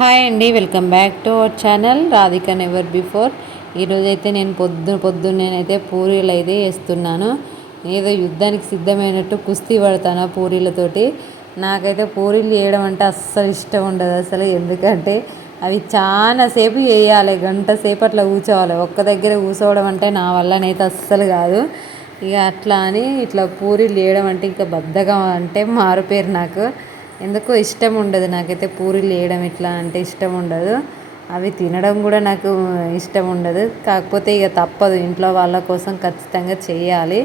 Hi అండి, welcome back to our channel Radhika never before. ఈరోజైతే నేను పొద్దున్నేనైతే పూరీలు అయితే వేస్తున్నాను. ఏదో యుద్ధానికి సిద్ధమైనట్టు కుస్తీ పడతాను పూరీలతోటి. నాకైతే పూరీలు చేయడం అంటే అస్సలు ఇష్టం ఉండదు అసలు. ఎందుకంటే అవి చాలా సేపు వేయాలి, గంట సేపు అట్లా కూర్చోవాలి. ఒక్క దగ్గర కూర్చోవడం అంటే నా వల్లనైతే అస్సలు కాదు. ఇక అట్లా అని ఇట్లా పూరీలు చేయడం అంటే ఇంకా బద్ధకం అంటే మారుపేరు నాకు. ఎందుకో ఇష్టం ఉండదు నాకైతే పూరీలు వేయడం ఇట్లా అంటే ఇష్టం ఉండదు. అవి తినడం కూడా నాకు ఇష్టం ఉండదు. కాకపోతే ఇక తప్పదు, ఇంట్లో వాళ్ళ కోసం ఖచ్చితంగా చేయాలి,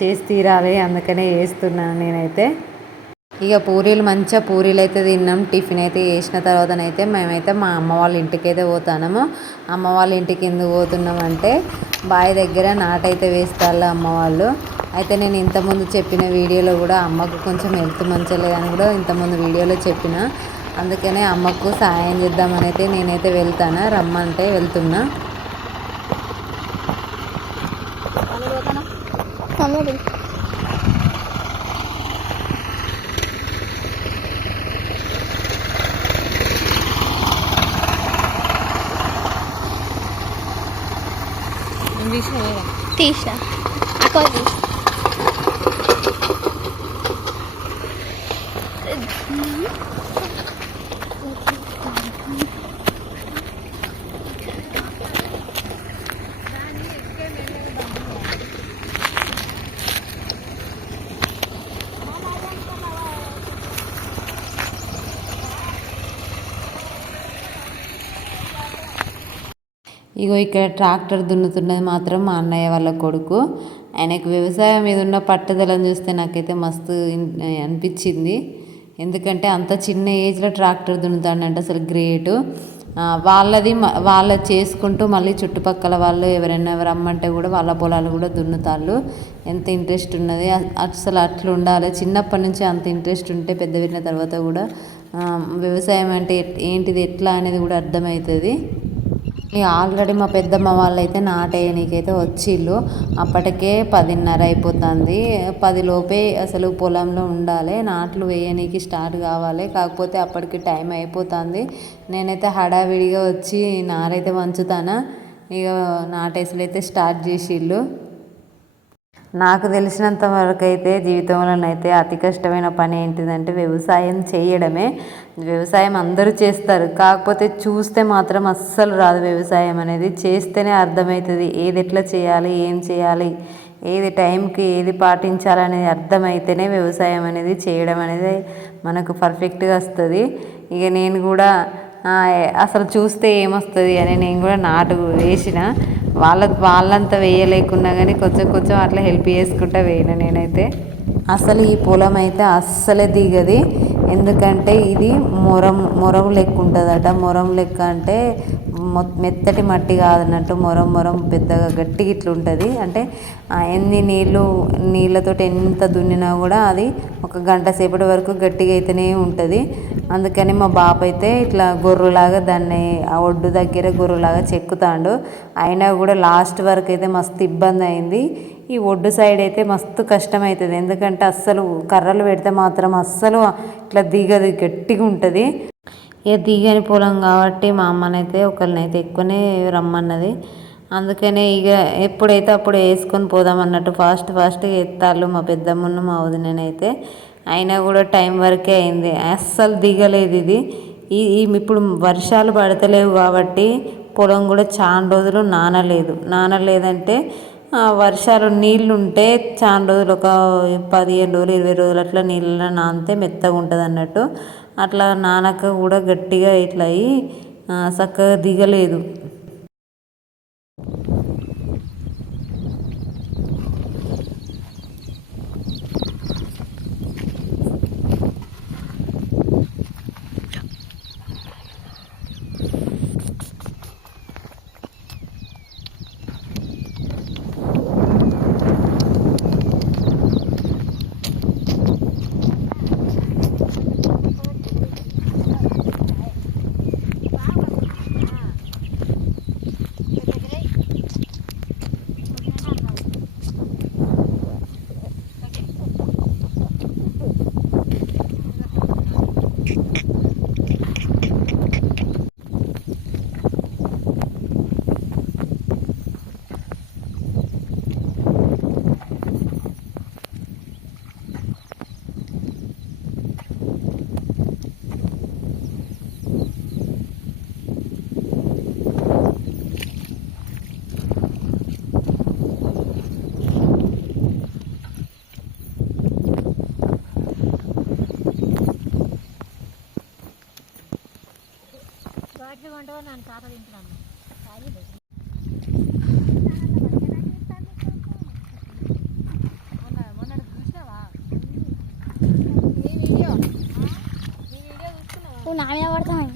చేసి తీరాలి. అందుకనే వేస్తున్నాను నేనైతే. ఇక పూరీలు అయితే తిన్నాం. టిఫిన్ అయితే చేసిన తర్వాతనైతే మేమైతే మా అమ్మ వాళ్ళ ఇంటికి అయితే పోతున్నాము. అమ్మ వాళ్ళ ఇంటికి ఎందుకు పోతున్నామంటే బావి దగ్గర నాటైతే వేస్తారు అమ్మ వాళ్ళు. అయితే నేను ఇంతకుముందు చెప్పిన వీడియోలో కూడా అమ్మకు కొంచెం హెల్త్ మంచిగా అని కూడా ఇంతకుముందు వీడియోలో చెప్పిన. అందుకనే అమ్మకు సాయం చేద్దామని అయితే నేనైతే వెళ్తాను, రమ్మంటే వెళ్తున్నా. తీసిన ఇగో ఇక్కడ ట్రాక్టర్ దున్నుతున్నది మాత్రం మా అన్నయ్య వాళ్ళ కొడుకు. ఆయనకు వ్యవసాయం మీద ఉన్న పట్టుదలను చూస్తే నాకైతే మస్తు అనిపించింది. ఎందుకంటే అంత చిన్న ఏజ్లో ట్రాక్టర్ దున్నుతాడంటే అసలు గ్రేటు. వాళ్ళ చేసుకుంటూ మళ్ళీ చుట్టుపక్కల వాళ్ళు ఎవరైనా రమ్మంటే కూడా వాళ్ళ పొలాలు కూడా దున్నుతాళ్ళు. ఎంత ఇంట్రెస్ట్ ఉన్నది అసలు, అట్లా ఉండాలి. చిన్నప్పటి నుంచి అంత ఇంట్రెస్ట్ ఉంటే పెద్ద విన్న తర్వాత కూడా వ్యవసాయం అంటే ఏంటిది ఎట్లా అనేది కూడా అర్థమవుతుంది. ఆల్రెడీ మా పెద్దమ్మ వాళ్ళు అయితే నాటేయనికైతే వచ్చిళ్ళు. అప్పటికే 10:30 అయిపోతుంది. 10 లోపే అసలు పొలంలో ఉండాలి, నాట్లు వేయనీకి స్టార్ట్ కావాలి. కాకపోతే అప్పటికి టైం అయిపోతుంది. నేనైతే హడావిడిగా వచ్చి నారైతే వంచుతాను. ఇక నాటేసులు అయితే స్టార్ట్ చేసిళ్ళు. నాకు తెలిసినంత వరకు అయితే జీవితంలోనైతే అతి కష్టమైన పని ఏంటిదంటే వ్యవసాయం చేయడమే. వ్యవసాయం అందరూ చేస్తారు, కాకపోతే చూస్తే మాత్రం అస్సలు రాదు. వ్యవసాయం అనేది చేస్తేనే అర్థమవుతుంది, ఏది ఎట్లా చేయాలి, ఏం చేయాలి, ఏది టైంకి ఏది పాటించాలనేది అర్థమైతేనే వ్యవసాయం అనేది చేయడం అనేది మనకు పర్ఫెక్ట్గా వస్తుంది. ఇక నేను కూడా అసలు చూస్తే ఏమొస్తుంది అని నేను కూడా నాటు వేసిన. వాళ్ళంతా వేయలేకున్నా కానీ కొంచెం అట్లా హెల్ప్ చేసుకుంటా వేయను నేనైతే. అసలు ఈ పొలం అయితే అస్సలే దిగది. ఎందుకంటే ఇది మొరం లెక్క ఉంటుందట. మొరం లెక్క అంటే మెత్తటి మట్టి కాదన్నట్టు, మొరం పెద్దగా గట్టిగా ఇట్లా ఉంటుంది. అంటే ఎన్ని నీళ్ళతో ఎంత దున్నినా కూడా అది ఒక గంట సేపటి వరకు గట్టిగా అయితేనే ఉంటుంది. అందుకని మా బాబు అయితే ఇట్లా గొర్రెలాగా దాన్ని ఆ ఒడ్డు దగ్గర గొర్రెలాగా చెక్కుతాడు. అయినా కూడా లాస్ట్ వరకు అయితే మస్తు ఇబ్బంది అయింది. ఈ ఒడ్డు సైడ్ అయితే మస్తు కష్టమవుతుంది. ఎందుకంటే అస్సలు కర్రలు పెడితే మాత్రం అస్సలు ఇట్లా దిగదు, గట్టిగా ఉంటుంది. ఇక దిగని పొలం కాబట్టి మా అమ్మనైతే ఒకరినైతే ఎక్కువనే రమ్మన్నది. అందుకనే ఇక ఎప్పుడైతే అప్పుడు వేసుకొని పోదాం అన్నట్టు ఫాస్ట్గా ఎత్తాళ్ళు మా పెద్దమ్మను మా వదినైతే. అయినా కూడా టైం వరకే అయింది, అస్సలు దిగలేదు ఇది. ఇప్పుడు వర్షాలు పడతలేవు కాబట్టి పొలం కూడా చాలా రోజులు నానలేదంటే వర్షాలు నీళ్ళు ఉంటే చాలా రోజులు, ఒక 15 రోజులు 20 రోజులు అట్లా నీళ్ళలో నానితే మెత్తగా ఉంటుంది అన్నట్టు. అట్లా నానక కూడా గట్టిగా ఇట్లా అయ్యి చక్కగా దిగలేదు. ఏమంటావు నన్ను తాత తింటున్నాను మొన్న చూసినావా నీ వీడియో చూస్తున్నావా నా మీద పడతాను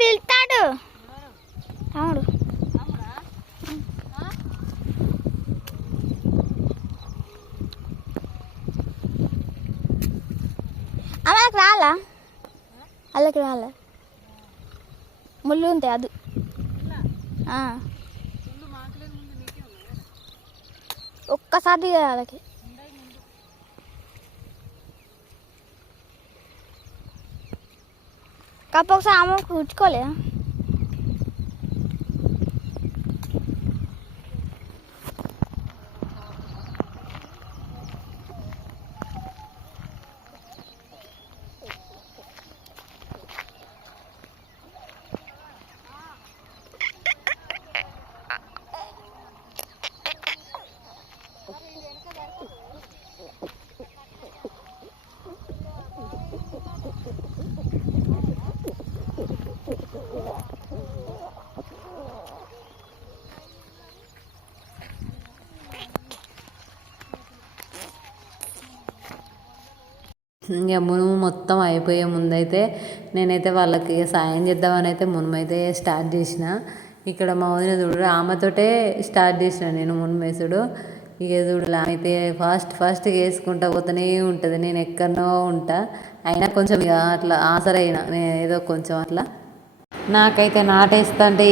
పిలుస్తాడు తమ్ముడు అమ్మకి రాలా వాళ్ళకి రాలా ముళ్ళు ఉంటాయి అది ఒక్కసారి వాళ్ళకి కాకపోతే ఒకసారి అమ్మ కూర్చుకోలే ఇంకా మునుము మొత్తం అయిపోయే ముందైతే నేనైతే వాళ్ళకి సాయం చేద్దామని అయితే మునుమైతే స్టార్ట్ చేసిన. ఇక్కడ మా వదిన చూడు ఆమెతోటే స్టార్ట్ చేసిన నేను మునుమేసుడు. ఇక చూడు అయితే ఫాస్ట్గా వేసుకుంటా పోతూనే ఉంటుంది. నేను ఎక్కడనో ఉంటా అయినా కొంచెం ఇక అట్లా ఆసరైన నేను ఏదో కొంచెం అట్లా. నాకైతే నాటేస్తా అంటే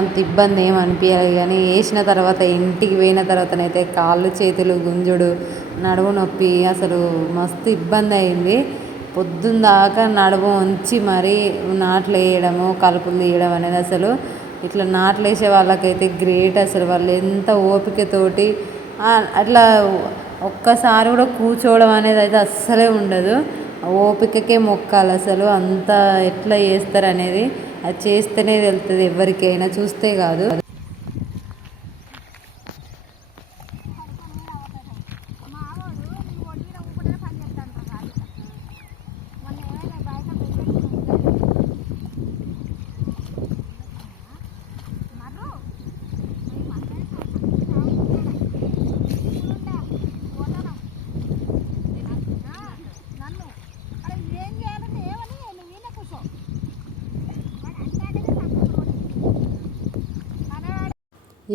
అంత ఇబ్బంది ఏమి అనిపించలేదు. కానీ వేసిన తర్వాత ఇంటికి పోయిన తర్వాతనైతే కాళ్ళు చేతులు గుంజుడు నడుము నొప్పి అసలు మస్తు ఇబ్బంది అయింది. పొద్దున్న దాకా నడుము ఉంచి మరీ నాట్లు వేయడము కలుపులు తీయడం అనేది అసలు ఇట్లా నాట్లు వేసే వాళ్ళకైతే గ్రేట్. అసలు వాళ్ళు ఎంత ఓపికతోటి అట్లా ఒక్కసారి కూడా కూర్చోవడం అనేది అయితే అస్సలే ఉండదు. ఓపికకే మొక్కాలి అసలు అంత ఎట్లా చేస్తారు అనేది. అది చేస్తేనే తెలుస్తుంది ఎవరికైనా, చూస్తే కాదు.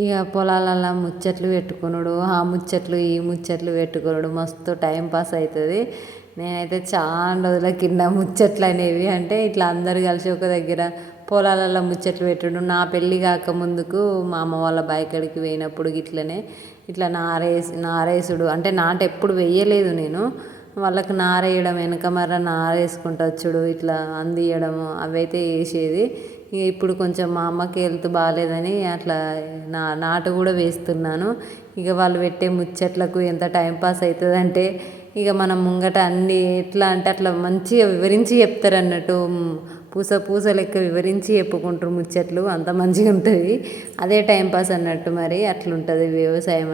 ఇక పొలాలల్లో ముచ్చట్లు పెట్టుకున్నాడు, ఆ ముచ్చట్లు ఈ ముచ్చట్లు పెట్టుకున్నాడు మస్తు టైంపాస్ అవుతుంది. నేనైతే చాలా రోజుల కింద ముచ్చట్లు అనేవి అంటే ఇట్లా అందరు కలిసి ఒక దగ్గర పొలాలల్లో ముచ్చట్లు పెట్టుడు. నా పెళ్ళి కాకముందుకు మా అమ్మ వాళ్ళ బాయికాడికి పోయినప్పుడు ఇట్లనే ఇట్లా నారేసుడు అంటే నాటు ఎప్పుడు వేయలేదు నేను. వాళ్ళకి నారేయడం వెనక మర్ర నారేసుకుంటూ వచ్చుడు ఇట్లా అందియడము అవైతే వేసేది. ఇక ఇప్పుడు కొంచెం మా అమ్మకి హెల్త్ బాగాలేదని అట్లా నాటు కూడా వేస్తున్నాను. ఇక వాళ్ళు పెట్టే ముచ్చట్లకు ఎంత టైంపాస్ అవుతుంది అంటే ఇక మనం ముంగట అన్నీ ఎట్లా అంటే అట్లా మంచిగా వివరించి చెప్తారు అన్నట్టు. పూస లెక్క వివరించి చెప్పుకుంటారు ముచ్చట్లు, అంత మంచిగా ఉంటుంది. అదే టైంపాస్ అన్నట్టు. మరి అట్లుంటుంది వ్యవసాయం.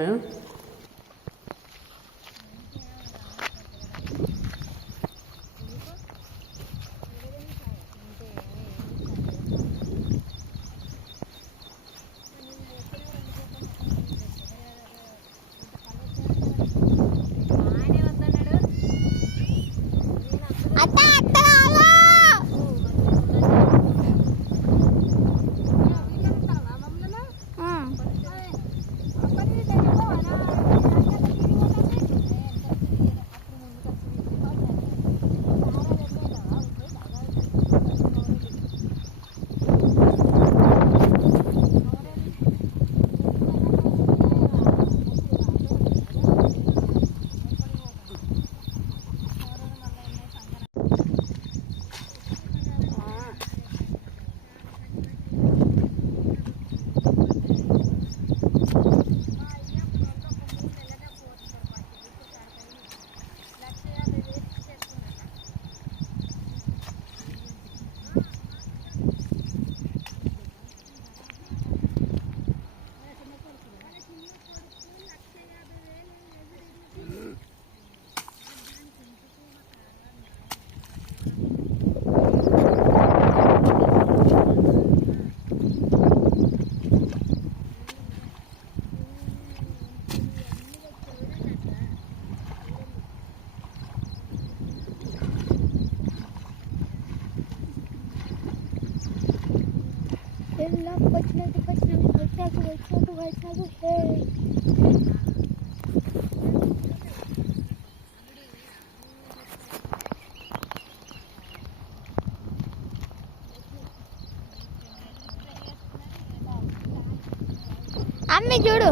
అమ్మి చూడు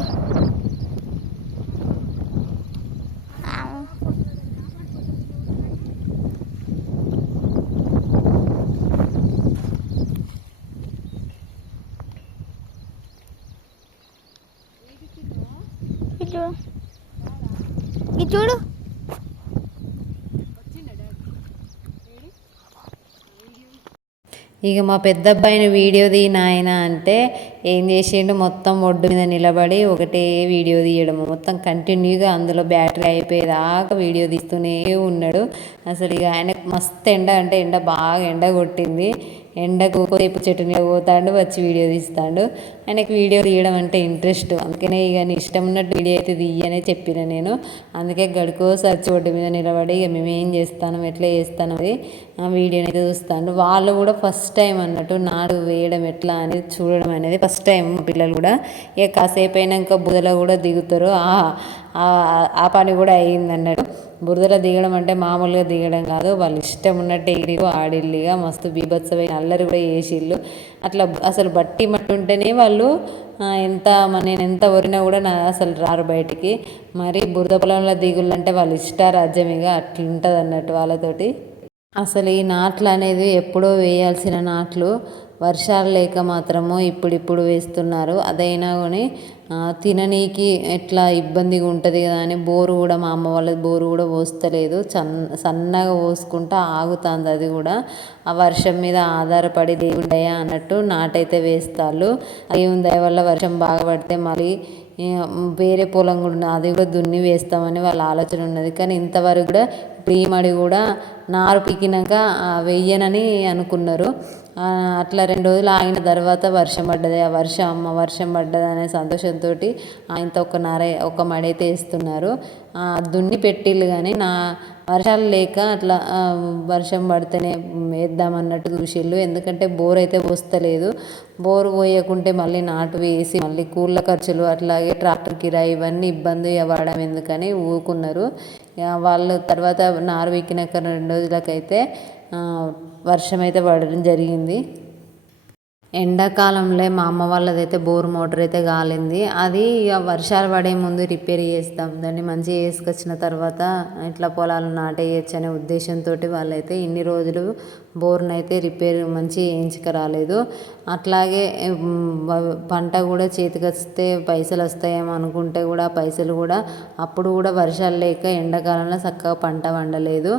ఇది చూడు ఇక మా పెద్ద అబ్బాయిని వీడియో తీయి నాయన అంటే ఏం చేసిండు, మొత్తం ఒడ్డు మీద నిలబడి ఒకటే వీడియో తీయడము, మొత్తం కంటిన్యూగా అందులో బ్యాటరీ అయిపోయేదాకా వీడియో తీస్తూనే ఉన్నాడు. అసలు ఇక ఆయనకు మస్తు ఎండ అంటే ఎండ బాగా ఎండ కొట్టింది. ఎండకు కొద్దిసేపు చెట్టు నీడ పోతాడు, వచ్చి వీడియో తీస్తాడు. ఆయనకు వీడియో తీయడం అంటే ఇంట్రెస్ట్. అందుకనే ఇక నీ ఇష్టం ఉన్నట్టు వీడియో అయితే తీయనే చెప్పిన నేను. అందుకే గడుకోసారి ఒడ్డు మీద నిలబడి ఇక మేము ఏం చేస్తాను ఎట్లా చేస్తాను అది ఆ వీడియోని అయితే చూస్తాను. వాళ్ళు కూడా ఫస్ట్ టైం అన్నట్టు నాటు వేయడం ఎట్లా అనేది చూడడం అనేది ఫస్ట్ టైం. పిల్లలు కూడా ఇక కాసేపు అయినాక బురదలో కూడా దిగుతారు. ఆ పని కూడా అయ్యింది అన్నట్టు. బురదలో దిగడం అంటే మామూలుగా దిగడం కాదు, వాళ్ళు ఇష్టం ఉన్నట్టు ఎగిరి ఆడిల్లిగా మస్తు బీభత్సమైన అల్లరి కూడా చేసిళ్ళు. అట్లా అసలు బట్టి మట్టి ఉంటేనే వాళ్ళు నేను ఎంత ఒరినా కూడా అసలు రారు బయటికి. మరి బురద పొలంలో దిగుళ్ళంటే వాళ్ళు ఇష్టారాజ్యమిగా అట్లుంటుంది అన్నట్టు వాళ్ళతోటి. అసలు ఈ నాట్లు అనేది ఎప్పుడో వేయాల్సిన నాట్లు వర్షాలు లేక మాత్రము ఇప్పుడిప్పుడు వేస్తున్నారు. అదైనా కానీ తిననీకి ఎట్లా ఇబ్బందిగా ఉంటుంది కదా అని బోరు కూడా మా అమ్మ వాళ్ళ బోరు కూడా పోస్తలేదు, సన్నగా పోసుకుంటా ఆగుతుంది. అది కూడా ఆ వర్షం మీద ఆధారపడి దేవుడి దయ అన్నట్టు నాటైతే వేస్తారు. దేవుని దయ వల్ల వర్షం బాగా పడితే మళ్ళీ వేరే పొలం కూడా అది కూడా దున్ని వేస్తామని వాళ్ళ ఆలోచన ఉన్నది. కానీ ఇంతవరకు కూడా ఇప్పుడు ఈ మడి కూడా నారు పీకినాక వెయ్యనని అనుకున్నారు. అట్లా 2 రోజులు ఆగిన తర్వాత వర్షం పడ్డది. ఆ వర్షం పడ్డది అనే సంతోషంతో ఆయనతో ఒక మడి అయితే వేస్తున్నారు. దున్ని పెట్టిళ్ళు కానీ వర్షాలు లేక అట్లా వర్షం పడితేనే వేద్దామన్నట్టు చూసిళ్ళు. ఎందుకంటే బోర్ అయితే పోస్తలేదు. బోరు పోయకుంటే మళ్ళీ నాటు వేసి మళ్ళీ కూళ్ళ ఖర్చులు అట్లాగే ట్రాక్టర్ కిరాయి ఇవన్నీ ఇబ్బంది అవ్వడం ఎందుకని ఊరుకున్నారు. వాళ్ళు తర్వాత నారు వీకినాక 2 రోజులకైతే వర్షం అయితే పడడం జరిగింది. ఎండాకాలంలో మా అమ్మ వాళ్ళదైతే బోర్ మోటార్ అయితే కాలింది. అది ఇక వర్షాలు పడే ముందు రిపేర్ చేస్తాం, దాన్ని మంచిగా వేసుకొచ్చిన తర్వాత ఇట్లా పొలాలు నాటేయచ్చు అనే ఉద్దేశంతో వాళ్ళైతే ఇన్ని రోజులు బోర్ని అయితే రిపేర్ మంచిగా వేయించుకురాలేదు. అట్లాగే పంట కూడా చేతికి వస్తే పైసలు వస్తాయేమో అనుకుంటే కూడా పైసలు కూడా అప్పుడు కూడా వర్షాలు లేక ఎండాకాలంలో చక్కగా పంట వండలేదు.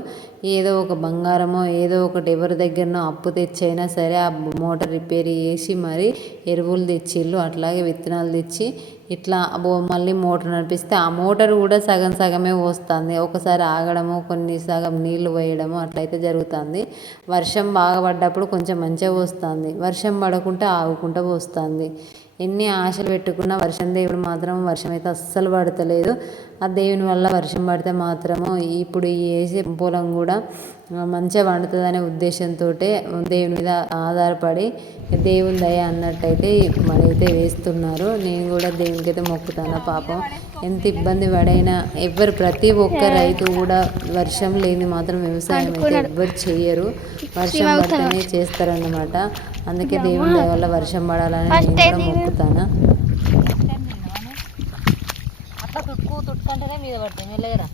ఏదో ఒక బంగారమో ఏదో ఒకటి ఎవరి దగ్గరనో అప్పు తెచ్చైనా సరే ఆ మోటార్ రిపేర్ చేసి మరి ఎరువులు తెచ్చిళ్ళు, అట్లాగే విత్తనాలు తెచ్చి ఇట్లా మళ్ళీ మోటార్ నడిపిస్తే ఆ మోటార్ కూడా సగమే పోస్తుంది. ఒకసారి ఆగడము, కొన్ని సగం నీళ్లు పోయడము అట్లయితే జరుగుతుంది. వర్షం బాగా పడ్డప్పుడు కొంచెం మంచిగా పోస్తుంది, వర్షం పడకుంటే ఆగుకుంటూ పోస్తుంది. ఎన్ని ఆశలు పెట్టుకున్నా వర్షం దేవుడు మాత్రం వర్షం అయితే అస్సలు పడతలేదు. ఆ దేవుని వల్ల వర్షం పడితే మాత్రము ఇప్పుడు వేసే పొలం కూడా మంచిగా పండుతుందనే ఉద్దేశంతో దేవుని మీద ఆధారపడి దేవుని దయ అన్నట్టయితే మరైతే వేస్తున్నారు. నేను కూడా దేవునికి అయితే మొక్కుతాను. పాపం ఎంత ఇబ్బంది పడైనా ప్రతి ఒక్క రైతు కూడా వర్షం లేని మాత్రం వ్యవసాయం అయితే ఎవ్వరు చేయరు, వర్షం పడితేనే చేస్తారన్నమాట. అందుకే దేవుని దయ వల్ల వర్షం పడాలని నేను కూడా మొక్కుతాను. అట్లా తుట్టుకుంటేనే మీద పడుతుంది మెల్లగరా.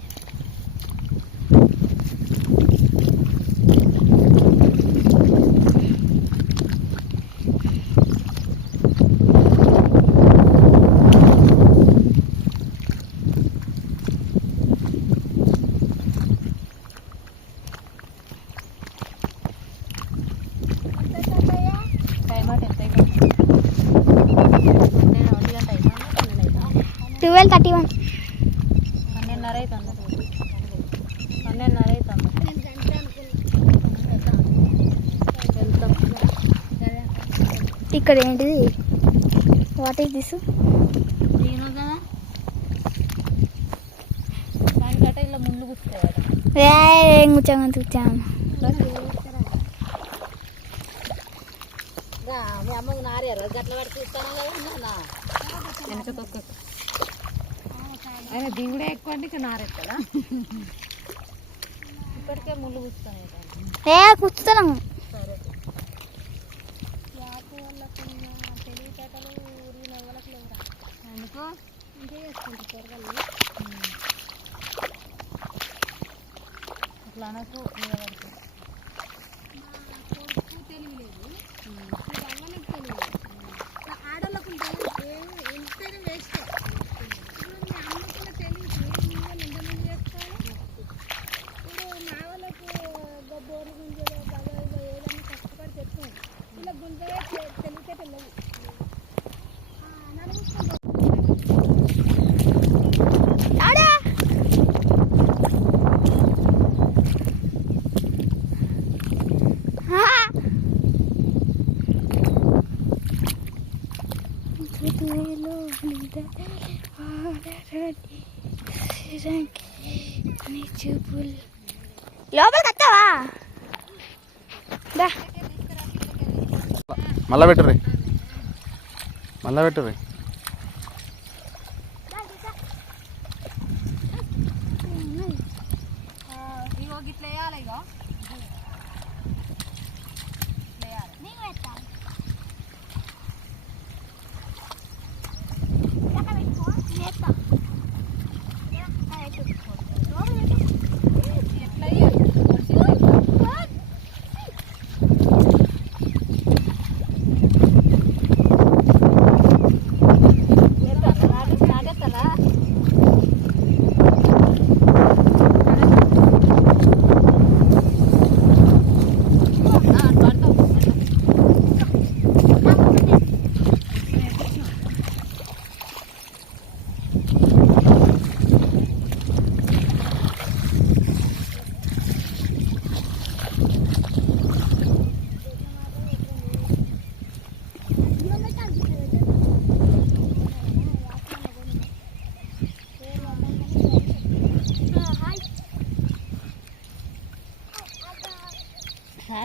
టైం అంటే ఎంత అయిపోయింది? 12:31. 12:30 అవుతుంది. 12:30 అవుతుంది. ఇక్కడ ఏంటిది? What is this? నేను కదా దానికంటే ఇలా ముందు కూర్చుంటాయి కదా. ఏం కూర్చోమని కూర్చాను. మీ అమ్మకు నారేరు గట్ల పడి చూస్తాను కదా నా వెనక తొక్క ఆయన దిగుడే ఎక్కువ అంటే ఇక నారెత్తదా ఇప్పటికే ముళ్ళు కూర్చుతాను కూర్చున్నాము. సరే ఎందుకు అట్లా అనకు మీద పడుతుంది లోపలికి వస్తావా? మళ్ళా పెట్టుర్రి మళ్ళా పెట్టుర్రి ఇగో గిట్ల వేయాలి ఇగో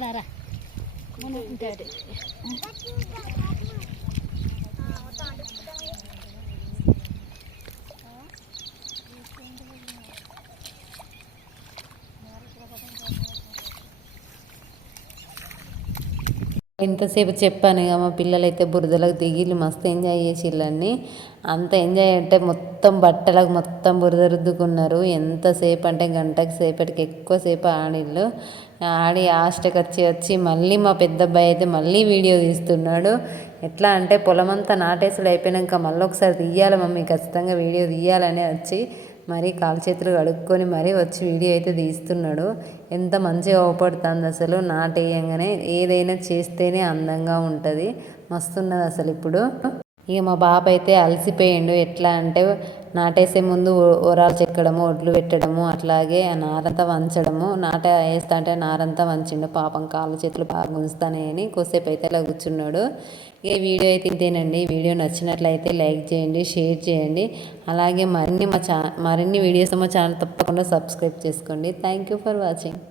రారా ఉంటాడు ఇంతసేపు చెప్పాను ఇక మా పిల్లలైతే బురదలకు దిగి మస్తు ఎంజాయ్ చేసిళ్ళని. అంత ఎంజాయ్ అంటే మొత్తం బట్టలకు మొత్తం బురద రుద్దుకున్నారు. ఎంతసేపు అంటే గంటకి సేపటికి ఎక్కువసేపు ఆడిళ్ళు. ఆడి హాస్టల్కి వచ్చి మళ్ళీ మా పెద్ద అబ్బాయి అయితే మళ్ళీ వీడియో తీస్తున్నాడు. ఎట్లా అంటే పొలమంతా నాటేసుడు అయిపోయాక మళ్ళీ ఒకసారి తీయాలి మమ్మీ, ఖచ్చితంగా వీడియో తీయాలని వచ్చి మరీ కాలు చేతులు కడుక్కొని మరీ వచ్చి వీడియో అయితే తీస్తున్నాడు. ఎంత మంచిగా అవపడుతుంది అసలు. నాటేయంగానే ఏదైనా చేస్తేనే అందంగా ఉంటుంది. మస్తున్నది అసలు ఇప్పుడు. ఇక మా బాబు అయితే అలసిపోయిండు. ఎట్లా అంటే నాటేసే ముందు ఒరాలు చెక్కడము, ఒడ్లు పెట్టడము, అట్లాగే ఆ నారంతా వంచడము. నాట వేస్తా అంటే నారంతా వంచిండు. పాపం కాళ్ళు చేతులు బాగా గుంజుతానని కొద్దిసేపు అయితే అలా కూర్చున్నాడు. ఈ వీడియో అయితే ఇంతేనండి. వీడియో నచ్చినట్లయితే లైక్ చేయండి, షేర్ చేయండి. అలాగే మరిన్ని వీడియోస్ మా ఛానల్ తప్పకుండా సబ్స్క్రైబ్ చేసుకోండి. Thank you for watching.